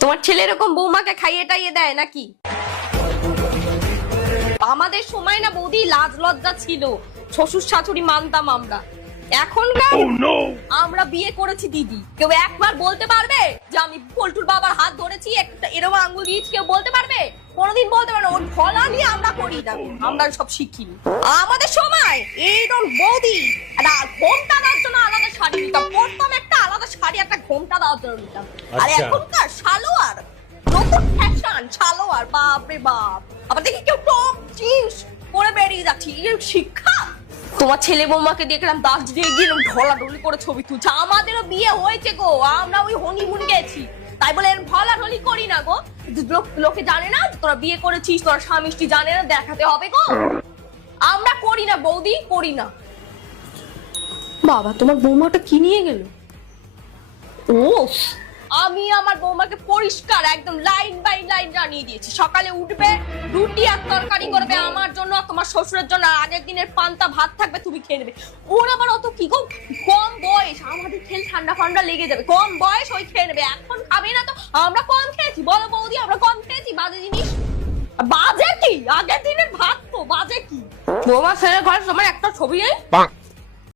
তোমার ছেলে এরকম বৌমাকে খাইয়ে টাইয়ে দেয় নাকি? আমাদের সময় না বৌদি লাজ লজ্জা ছিল, শ্বশুর শাশুড়ি মানতাম আমরা। এখনকার আমরা বিয়ে করেছি দিদি, কেউ একবার বলতে পারবে যে আমি পল্টুর বাবার হাত ধরেছি একটা এরকম আঙ্গুল দিয়েছি? কেউ বলতে পারবে? কোনোদিন বলতে পারবে না। ওর ফলা নিয়ে আমরা করি না, আমরা সব শিখিনি। আমাদের সময় এইরকম বৌদি একটা ঘোমটা দেওয়ার জন্য আলাদা শাড়ি নিতাম, পরতাম একটা আলাদা শাড়ি, একটা ঘোমটা দেওয়ার জন্য নিতাম। আর এখনকার সালোয়ার, নতুন ফ্যাশন সালোয়ার, বাপ রে বাপ। আবার দেখি কেউ টপ জিন্স পরে বেরিয়ে যাচ্ছে, এই শিক্ষা। তোমার ছেলে বৌমাকে দেখলাম দার্জিলিং গিয়ে ঢলাঢলি করে ছবি তুলছে। আমাদেরও বিয়ে হয়েছে গো, আমরা ওই হনিমুন গেছি, তাই বলে ঢলাঢলি করি না গো। লোকে জানে না তোরা বিয়ে করেছিস, তোরা স্বামী স্ত্রী জানে না, দেখাতে হবে গো। আমরা করি না বৌদি, করি না। বাবা, তোমার বৌমাটা কি নিয়ে গেল? ও, আমি আমার বৌমাকে পরিষ্কার একদম লাইন বাই লাইন জানিয়ে দিয়েছি, সকালে উঠবে রুটি আর তরকারি করবে আমার জন্য আর তোমার শ্বশুরের জন্য, আর আগের দিনের পান্তা ভাত থাকবে, তুমি খেয়ে নেবে। ওর আবার অত কি গো, কম বয়স, আমাদের খেলে ঠান্ডা ফান্ডা লেগে যাবে, কম বয়স ওই খেয়ে নেবে, এখন খাবে না তো। আমরা কম খেয়েছি বলো বৌদি, আমরা কম খেয়েছি? বাজে জিনিস। বাজে কি? আগের দিনের ভাত তো বাজে কি? বৌমা ছেলে ঘরে তোমার একটা ছবি নেই?